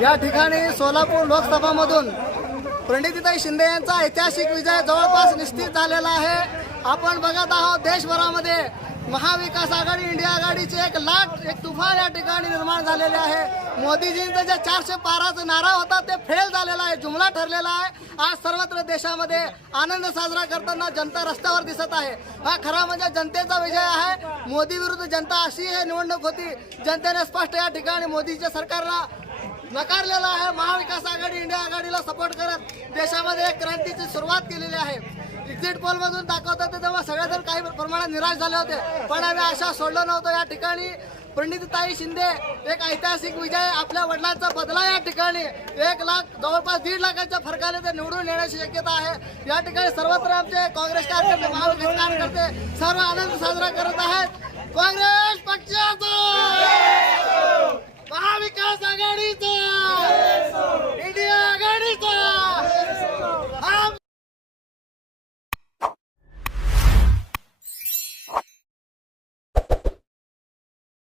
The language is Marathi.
या ठिकाणी सोलापूर लोकसभामधून प्रणितीताई शिंदे यांचा ऐतिहासिक विजय जवळपास निश्चित झालेला आहे. आपण बघत आहोत देशभरामध्ये महाविकास आघाडी इंडिया आघाडीचे एक लाट एक तुफान या ठिकाणी निर्माण झालेले आहे. मोदीजींचा जे चारशे बाराचा नारा होता ते फेल झालेला आहे जुमला ठरलेला आहे. आज सर्वत्र देशामध्ये आनंद साजरा करताना जनता रस्त्यावर दिसत आहे. हा खरा म्हणजे जनतेचा विजय आहे. मोदी विरुद्ध जनता अशी हे निवडणूक होती जनतेने स्पष्ट या ठिकाणी मोदीच्या सरकारला नकारलेला आहे. महाविकास आघाडी इंडिया आघाडीला सपोर्ट करत देशामध्ये एक क्रांतीची सुरुवात केलेली आहे. एक्झिट पोल मधून दाखवत होते तेव्हा सगळेजण काही प्रमाणात निराश झाले होते. पण आम्ही आशा सोडलो नव्हतो या ठिकाणी. पंडितताई शिंदे एक ऐतिहासिक विजय आपल्या वडिलांचा बदला या ठिकाणी. एक लाख जवळपास दीड लाखाच्या फरकाने ते निवडून येण्याची शक्यता आहे. या ठिकाणी सर्वत्र आमचे काँग्रेस कार्यकर्ते महाविकास कार्यकर्ते सर्व आनंद साजरा करत आहेत. काँग्रेस पक्ष!